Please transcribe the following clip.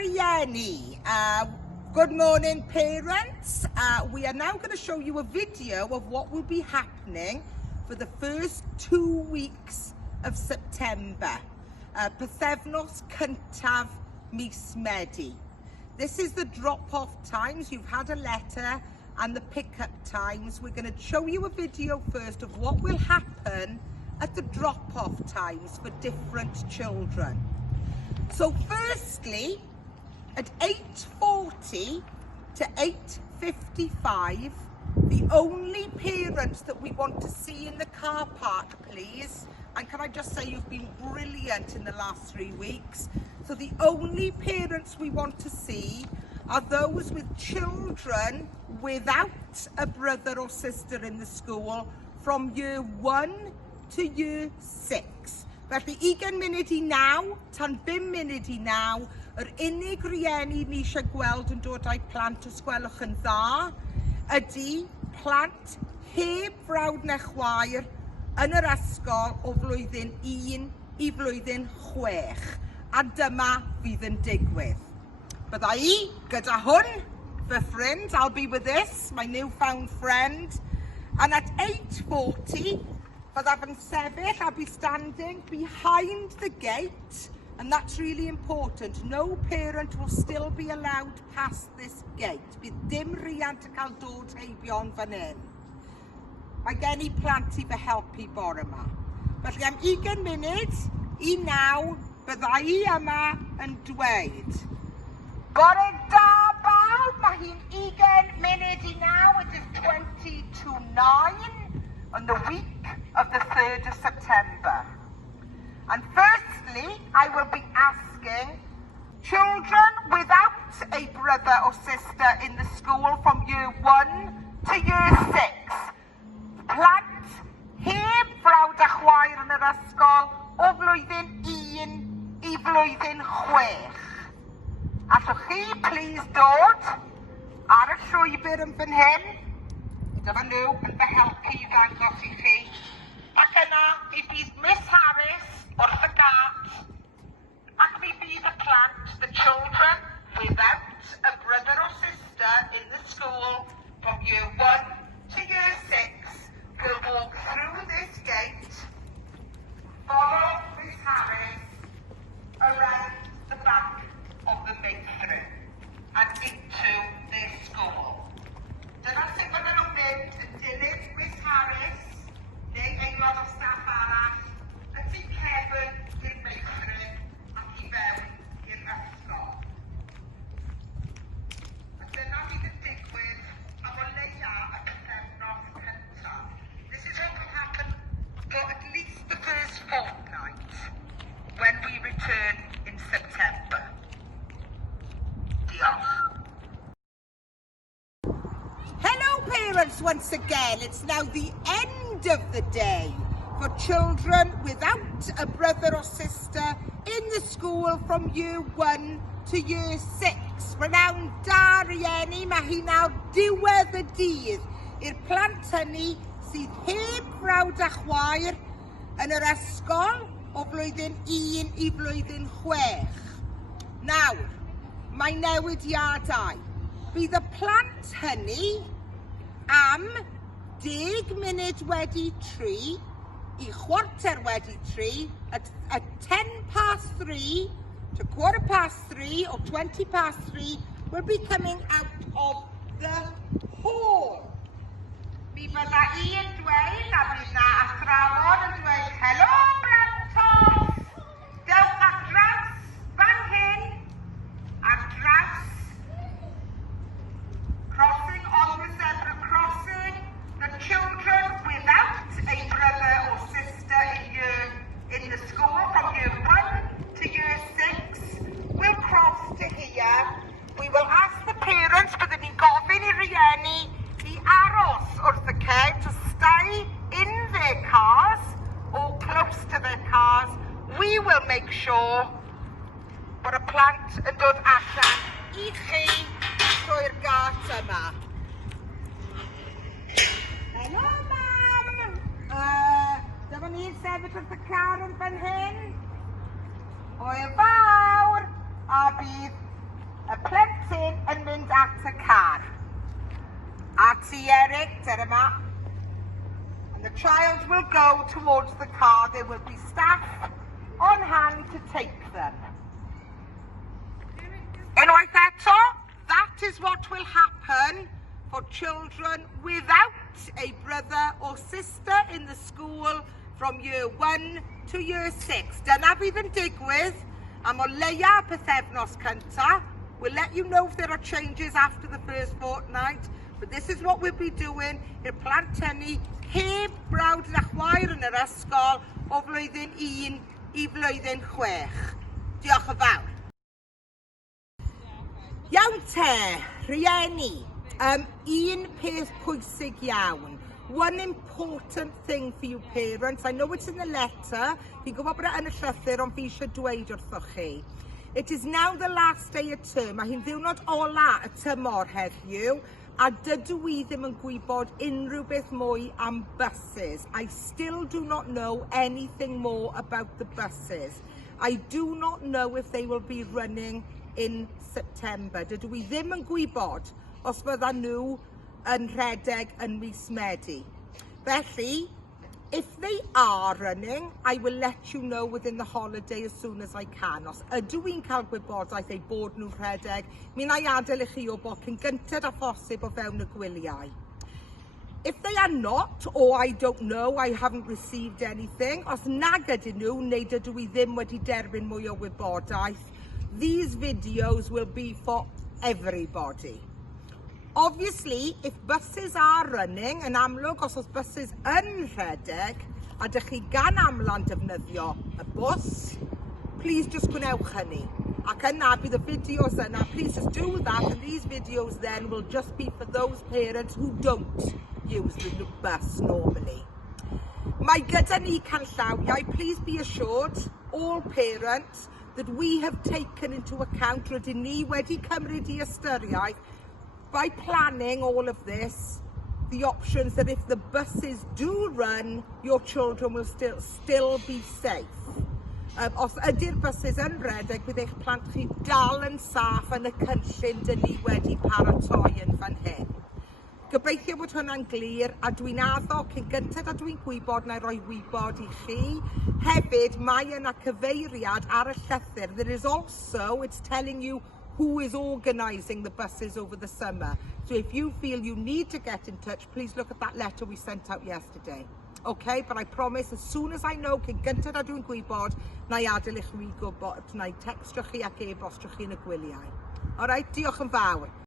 rieni. Good morning, parents. We are now going to show you a video of what will be happening for the first 2 weeks of September. Pythefnos, cyntaf, mis Medi. This is the drop-off times. You've had a letter and the pick-up times. We're going to show you a video first of what will happen at the drop-off times for different children. So firstly, at 8:40 to 8:55, the only parents that we want to see in the car park, please, and can I just say you've been brilliant in the last 3 weeks, so the only parents we want to see are those with children without a brother or sister in the school from year 1 to year 6. Felly 20 munud I naw, tan 5 munud I naw, yr unig rieni ni eisiau gweld yn dod â'i plant os gwelwch yn dda ydy plant heb frawd neu chwaer yn yr ysgol o flwyddyn 1 i flwyddyn 6. A dyma fydd yn digwydd. Bydda I gyda hwn, fy ffrind, I'll be with this, my newfound friend, and at 8:40, byddaf yn sefyll, I'll be standing behind the gate, and that's really important. No parent will still be allowed past this gate. Bydd dim riant yn cael dod heibion fan hyn. Mae gen I plant I fy helpu bore yma. Felly am 20 munud I 9, bydda I yma yn dweud. Bore da bawb, mae hi'n 20 munud I 9, it is 20 to 9 on the week of the 3rd of September. And firstly, I will be asking children without a brother or sister in the school from year 1 to year 6. Plant heb frawd a chwaer yn yr ysgol o flwyddyn 1 I flwyddyn 6. Allwch chi please dod ar y llwybr yn fan hyn. Dyma nhw yn fy helpu I ddangos I chi. Ac yna, mi bydd Miss Harris wrth y gât, ac mi bydd y plant, the children without a brother or sister in the school from year 1 to year 6 will walk through this gate, follow Miss Harris around the back of the matron and into their school. Dyna sut fydden nhw'n mynd yn dilyn Miss Harris neu aelod o staff arall ydy cefn i'r matron ac I fewn i'r ysgol. A dyna fydd yn digwydd am o leia y pythefnos cyntaf. This is what will happen for at least the first fortnight when we return in September. Diolch. Parents, once again, it's now the end of the day for children without a brother or sister in the school from year 1 to year 6. Prynawn da rieni, mae hi nawr diwedd y dydd i'r plant hynny sydd heb frawd a chwaer yn yr ysgol o flwyddyn 1 I flwyddyn 6. Nawr, mae newidiadau. Bydd y plant hynny am 10 munud wedi 3 I chwarter wedi 3 at 10 past 3 to 3:15 or 20 past 3 will be coming out of the hall. Mi fydda I yn dweud a bydd na athrawon yn dweud helo blantos, dewch at draws fan hyn, ar draws crossing on the zebra crossing, the children without a brother or sister in the school from year 1 to year 6 will cross to here. We will ask the parents, byddwn ni'n gofyn I rieni I aros wrth y ceg to stay in their cars or close to their cars. We will make sure bod y plant yn dod allan I chi trwy'r gât yma. Hello, Mam! Dyma ni'n sefyll wrth y car yn fan hyn. Hwyl fawr! A bydd y car. A ti Eric, dyna yma. And the child will go towards the car. There will be staff on hand to take them. Unwaith eto, that is what will happen for children without a brother or sister in the school from year 1 to year 6. Dyna fydd yn digwydd am o leiaf pythefnos cyntaf. We'll let you know if there are changes after the first fortnight, but this is what we'll be doing i'r plant hynny heb brawd na chwaer yn yr ysgol o flwyddyn 1 I flwyddyn 6. Diolch yn fawr. Iawn te, rhieni, un peth pwysig iawn. One important thing for you parents, I know it's in the letter, fi'n gwybod bod e yn y llythyr ond fi eisiau dweud wrthoch chi. It is now the last day of term, a hi'n ddiwrnod ola y tymor heddiw, a dydw I ddim yn gwybod unrhyw beth mwy am buses. I still do not know anything more about the buses. I do not know if they will be running in September. Dydw I ddim yn gwybod os fyddan nhw yn rhedeg yn mis Medi. Felly, if they are running, I will let you know within the holiday as soon as I can. Os ydw i'n cael gwybodaeth eu bod nhw'n rhedeg, mi na I adael I chi o bod cyn gyntaf a phosib o fewn y gwyliau. If they are not, or I don't know, I haven't received anything, os nag ydyn nhw, neu dydw I ddim wedi derbyn mwy o wybodaeth, these videos will be for everybody. Obviously, if buses are running, yn amlwg os oes buses yn rhedeg, a dych chi gan amlan defnyddio y bws, please just gwnewch hynny. Ac yna bydd y fideos yna, please just do that, and these videos then will just be for those parents who don't use the bus normally. Mae gyda ni canllawiau, please be assured, all parents, that we have taken into account, rydyn ni wedi cymryd I ystyriaeth, by planning all of this, the options that if the buses do run, your children will still be safe. Os ydy'r buses yn rhedeg, bydd eich plant chi dal yn saff yn y cynllun dyn ni wedi paratoi yn fan hyn. Gobeithio bod hwnna'n glir, a dwi'n addo cyn gyntaf a dwi'n gwybod na roi wybod I chi. Hefyd, mae yna cyfeiriad ar y llythyr. There is also, it's telling you who is organising the buses over the summer. So if you feel you need to get in touch, please look at that letter we sent out yesterday. Okay, but I promise as soon as I know, cyn gyntaf a dwi'n gwybod, na I adael I chi gwybod, na I textio chi ac e-bostio chi yn y gwyliau. Alright, diolch yn fawr.